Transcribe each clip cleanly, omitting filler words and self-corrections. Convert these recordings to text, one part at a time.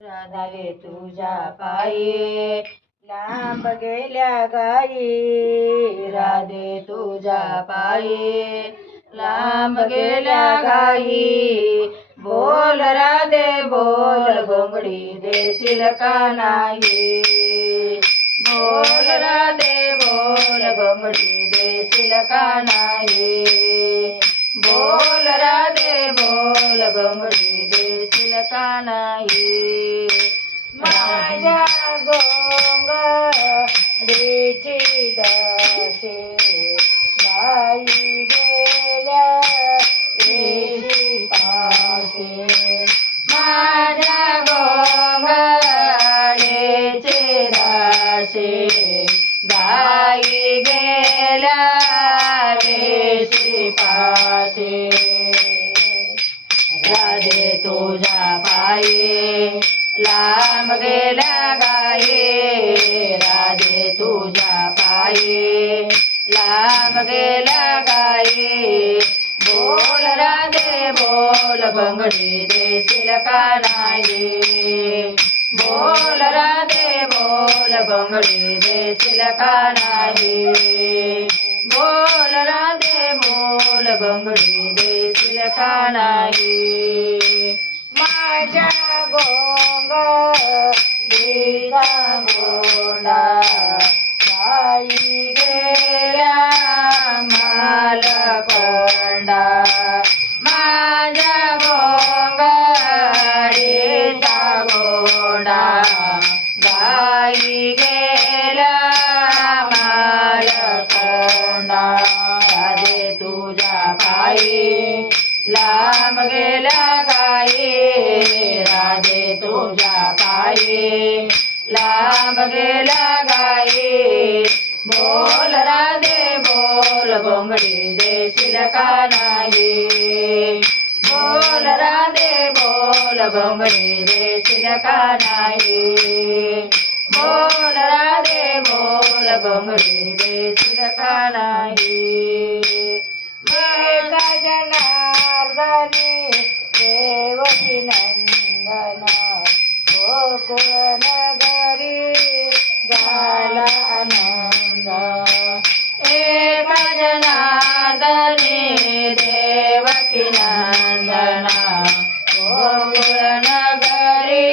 राधे तुझ्या पायी लांब गेल्या गाई, राधे तुझ्या पायी लांब गेल्या गाई. बोल राधे बोल घोंगडी देशील का नाही, बोल राधे बोल घोंगडी देशील का नाही, बोल राधे बोल घोंगडी देशील का नाही. माझ्या घोंगडीची दासी गाई गेल्या देशी पाशी, माझ्या घोंगडीची दासी गाई गेल्या देशी पाशी. राधे तुझ्या पायी लांब गेल्या गाई, राधे तुझ्या पायी लांब गेल्या गाई. बोल राधे बोल घोंगडी देशील का नाही, बोल राधे बोल घोंगडी देशील का नाही, बोल राधे बोल घोंगडी देशील का नाही. माझ्या घोंगडीचा गोंडा गाई गेल्या मालकोंडा, माझ्या घोंगडीचा गोंडा गाई गेल्या मालकोंडा. राधे तुझ्या पायी लांब गेल्या गाई, राधे तुझ्या पायी लांब गेल्या गाई. बोल राधे बोल घोंगडी देशील का नाही, बोल राधे बोल घोंगडी देशील का नाही, बोल राधे बोल घोंगडी देशील का नाही. जनार्दनी देवकी नंदना गोकुळ नगरी झाला आनंद, एक जनार्दनी देवकी नंदना गोकुळ नगरी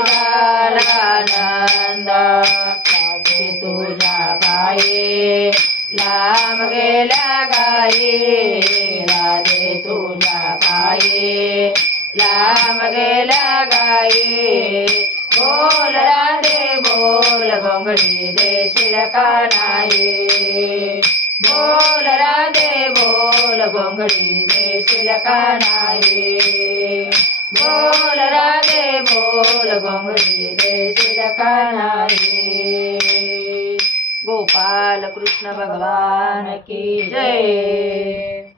झाला आनंद. राधे तुझ्या पायी लांब गेल्या गाई, राधे तुझ्या पायी लांब गेल्या गाई. बोल राधे बोल घोंगडी देशील का नाही, बोल राधे बोल घोंगडी देशील का नाही, बोल राधे बोल घोंगडी देशील का नाही. गोपाल कृष्ण भगवान की जय.